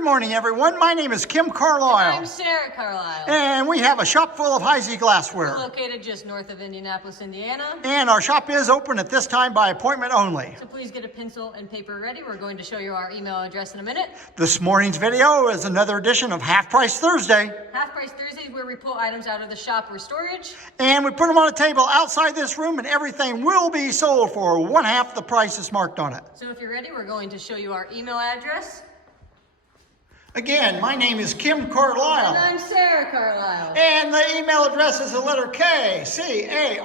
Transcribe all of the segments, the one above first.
Good morning, everyone. My name is Kim Carlisle. And I'm Sarah Carlisle. And we have a shop full of Heisey glassware. We're located just north of Indianapolis, Indiana. And our shop is open at this time by appointment only. So please get a pencil and paper ready. We're going to show you our email address in a minute. This morning's video is another edition of Half Price Thursday. Half Price Thursday is where we pull items out of the shop or storage. And we put them on a table outside this room, and everything will be sold for one half the price that's marked on it. So if you're ready, we're going to show you our email address. Again, my name is Kim Carlisle. And I'm Sarah Carlisle. And the email address is the letter K, C-A-R-L-I-S-L.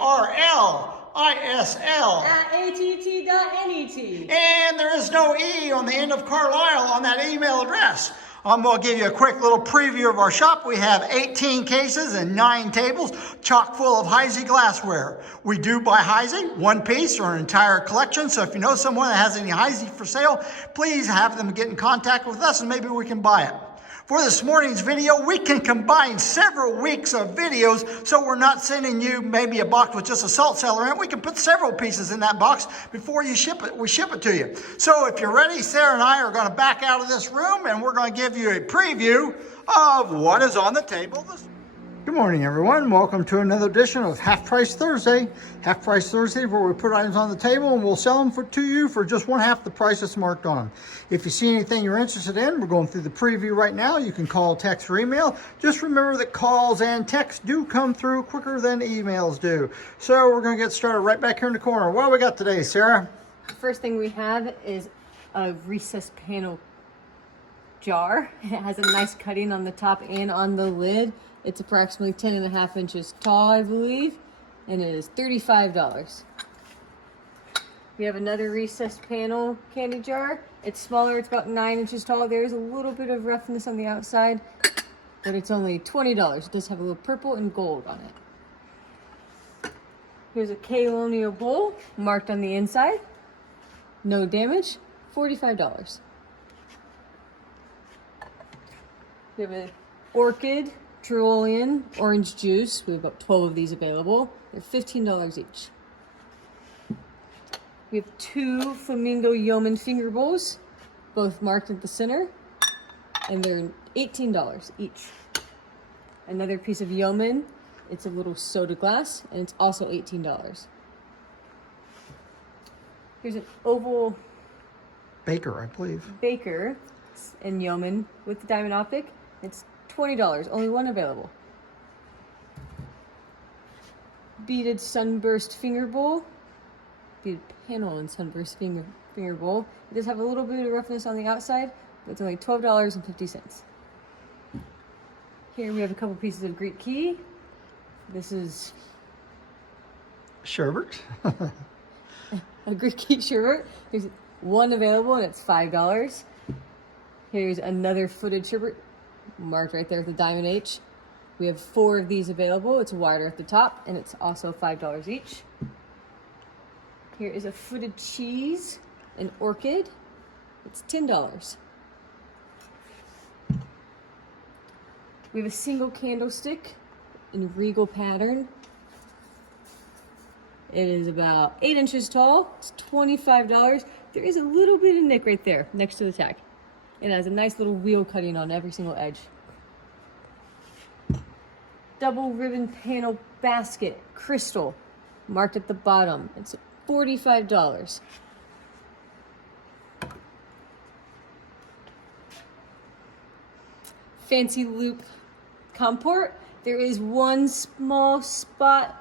At att.net. And there is no E on the end of Carlisle on that email address. I'm going to give you a quick little preview of our shop. We have 18 cases and 9 tables, chock full of Heisey glassware. We do buy Heisey, one piece or an entire collection. So if you know someone that has any Heisey for sale, please have them get in contact with us and maybe we can buy it. For this morning's video, we can combine several weeks of videos, so we're not sending you maybe a box with just a salt cellar in it. We can put several pieces in that box before you ship it. We ship it to you. So if you're ready, Sarah and I are going to back out of this room, and we're going to give you a preview of what is on the table this morning. Good morning, everyone. Welcome to another edition of Half Price Thursday. Half Price Thursday, where we put items on the table and we'll sell them to you for just one half the price that's marked on them. If you see anything you're interested in, we're going through the preview right now. You can call, text, or email. Just remember that calls and texts do come through quicker than emails do. So we're going to get started right back here in the corner. What do we got today, Sarah? The first thing we have is a recessed panel jar. It has a nice cutting on the top and on the lid. It's approximately 10.5 inches tall, I believe, and it is $35. We have another recessed panel candy jar. It's smaller, it's about 9 inches tall. There's a little bit of roughness on the outside, but it's only $20. It does have a little purple and gold on it. Here's a Colonial bowl marked on the inside. No damage, $45. We have an Orchid Tyrolean orange juice. We have about 12 of these available. They're $15 each. We have 2 Flamingo Yeoman finger bowls, both marked at the center, and they're $18 each. Another piece of Yeoman, it's a little soda glass, and it's also $18. Here's an oval Baker, I believe. Baker and Yeoman with the diamond optic. It's $20, only one available. Beaded sunburst finger bowl. Beaded panel and sunburst finger bowl. It does have a little bit of roughness on the outside, but it's only $12.50. Here we have a couple pieces of Greek key. This is Sherbet. a Greek key sherbet. There's one available and it's $5. Here's another footed sherbet, marked right there with the diamond H. We have 4 of these available. It's wider at the top and it's also $5 each. Here is a footed cheese, an orchid. It's $10. We have a single candlestick in regal pattern. It is about 8 inches tall. It's $25. There is a little bit of nick right there next to the tag. It has a nice little wheel cutting on every single edge. Double ribbon panel basket, crystal, marked at the bottom. It's $45. Fancy loop comport. There is one small spot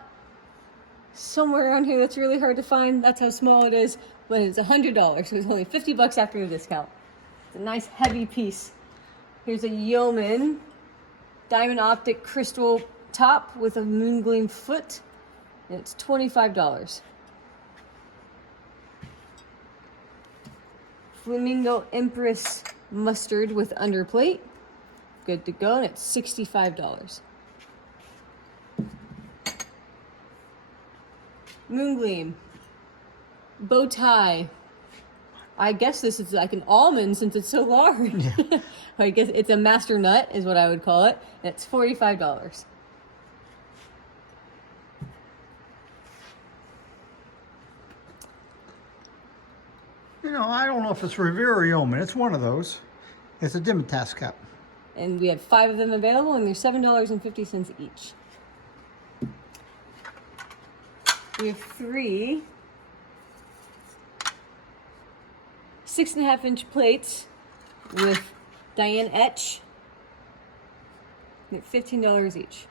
somewhere around here that's really hard to find. That's how small it is, but it's $100, so it's only $50 after the discount. It's a nice heavy piece. Here's a Yeoman diamond optic crystal top with a moon gleam foot, and it's $25. Flamingo Empress mustard with underplate, good to go, and it's $65. Moon gleam bow tie. I guess this is like an almond since it's so large. Yeah. I guess it's a master nut is what I would call it. And it's $45. You know, I don't know if it's Revere or Yeoman. It's one of those. It's a Dimitas cup. And we have 5 of them available, and they're $7.50 each. We have 3 6.5-inch plates with Diane etch. They're $15 each.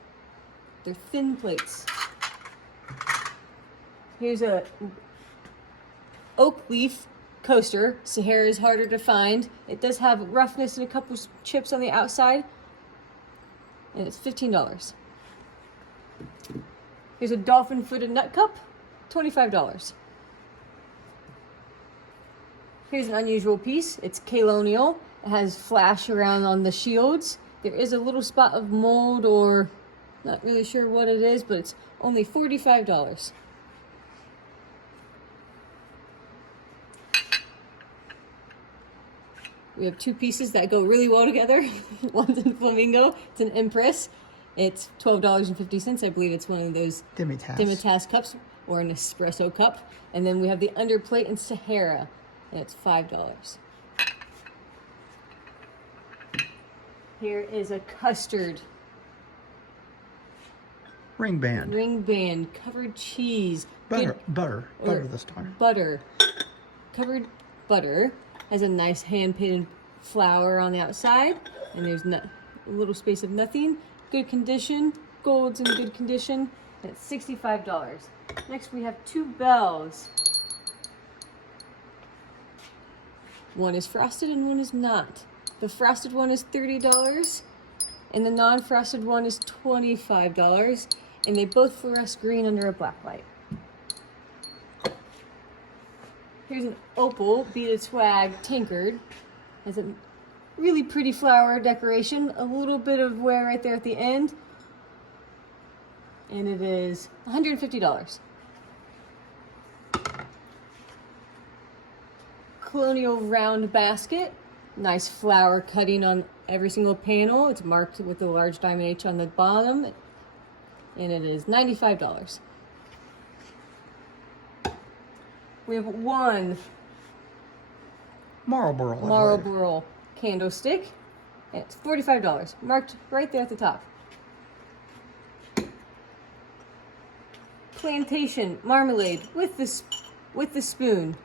They're thin plates. Here's a oak leaf coaster. Sahara is harder to find. It does have roughness and a couple chips on the outside, and it's $15. Here's a dolphin-footed nut cup, $25. Here's an unusual piece. It's colonial. It has flash around on the shields. There is a little spot of mold, or not really sure what it is, but it's only $45. We have 2 pieces that go really well together. One's in flamingo. It's an Empress. It's $12.50. I believe it's one of those Dimitas cups or an espresso cup. And then we have the underplate in Sahara, and it's $5. Here is a custard ring band, covered cheese, butter this time. Butter, covered butter. Has a nice hand-painted flower on the outside, and there's a little space of nothing. Good condition, gold's in good condition, and it's $65. Next we have 2 bells. One is frosted and one is not. The frosted one is $30, and the non-frosted one is $25, and they both fluoresce green under a black light. Here's an opal beaded swag tankard. Has a really pretty flower decoration, a little bit of wear right there at the end, and it is $150. Colonial round basket, nice flower cutting on every single panel. It's marked with a large diamond H on the bottom, and it is $95. We have 1 Marlboro candlestick. It's $45, marked right there at the top. Plantation marmalade with the spoon.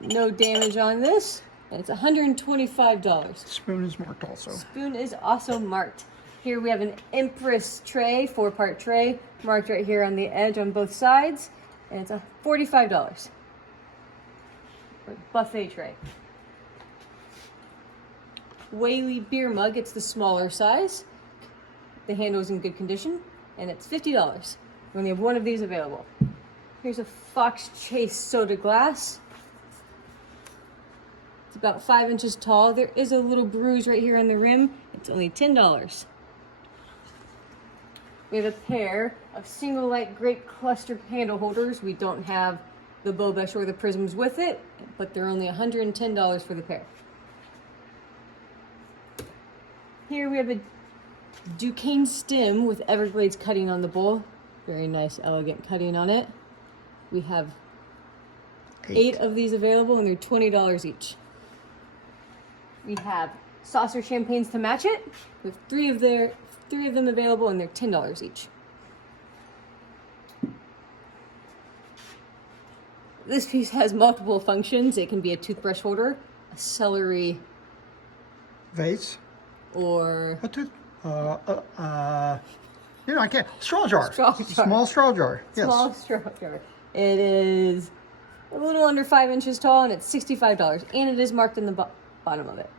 No damage on this. And it's $125. Spoon is marked also. Spoon is also marked. Here we have an Empress tray, 4-part tray, marked right here on the edge on both sides. And it's $45. Buffet tray. Whaley beer mug, it's the smaller size. The handle is in good condition, and it's $50. We only have 1 of these available. Here's a Fox Chase soda glass. It's about 5 inches tall. There is a little bruise right here on the rim. It's only $10. We have a pair of single light grape cluster candle holders. We don't have the Bobesh or the prisms with it, but they're only $110 for the pair. Here we have a Duquesne stem with Everglades cutting on the bowl. Very nice, elegant cutting on it. We have 8 of these available, and they're $20 each. We have saucer champagnes to match it. We have 3 of them available, and they're $10 each. This piece has multiple functions. It can be a toothbrush holder, a celery vase, or a I can't. Straw jar. Small straw jar. Yes. Small straw jar. It is a little under 5 inches tall, and it's $65, and it is marked in the bottom of it.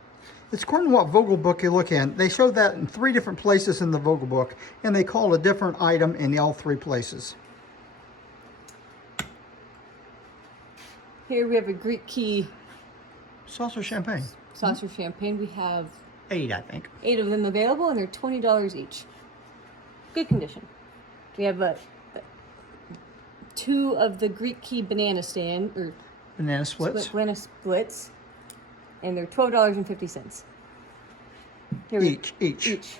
It's according to what Vogel book you look in. They showed that in 3 different places in the Vogel book, and they called a different item in all 3 places. Here we have a Greek key saucer champagne. Champagne. We have 8, I think. 8 of them available, and they're $20 each. Good condition. We have 2 of the Greek key banana stand, or banana splits. Banana splits, and they're $12.50. Each.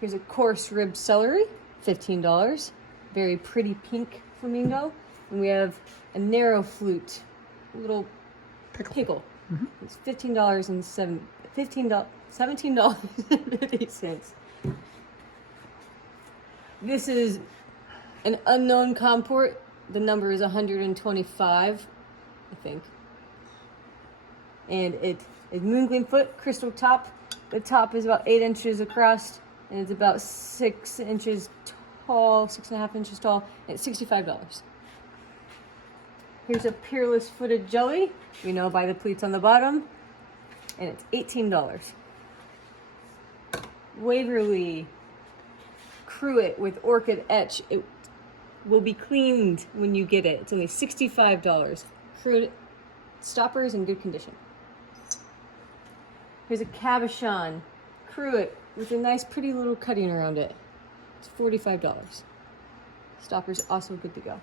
Here's a coarse rib celery, $15. Very pretty pink flamingo. And we have a narrow flute, little pickle. It's $17.50. This is an unknown COM port. The number is 125, I think. And it is moongleam foot, crystal top. The top is about 8 inches across, and it's about 6 inches tall, 6.5 inches tall, and it's $65. Here's a peerless footed jelly. We know by the pleats on the bottom, and it's $18. Waverly Cruet with orchid etch. It will be cleaned when you get it. It's only $65. Cruet stopper is in good condition. Here's a cabochon cruet with a nice pretty little cutting around it. It's $45. Stopper's also good to go.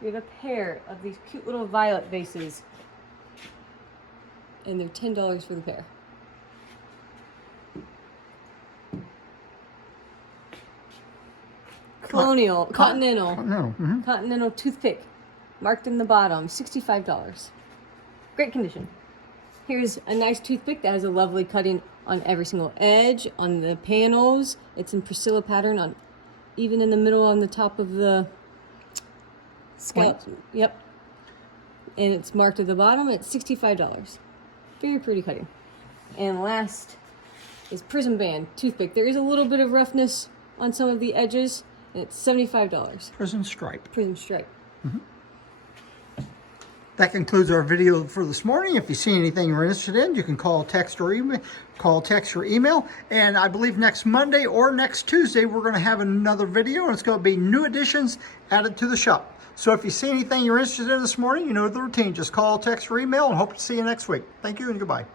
We have a pair of these cute little violet vases, and they're $10 for the pair. Continental toothpick, marked in the bottom, $65. Great condition. Here's a nice toothpick that has a lovely cutting on every single edge, on the panels. It's in Priscilla pattern, on even in the middle on the top of the scalp. Yep. And it's marked at the bottom. It's $65. Very pretty cutting. And last is Prism Band toothpick. There is a little bit of roughness on some of the edges. And it's $75. Prism stripe. Prism stripe. That concludes our video for this morning. If you see anything you're interested in, you can call, text, or email. And I believe next Monday or next Tuesday, we're going to have another video, and it's going to be new additions added to the shop. So if you see anything you're interested in this morning, you know the routine. Just call, text, or email, and hope to see you next week. Thank you and goodbye.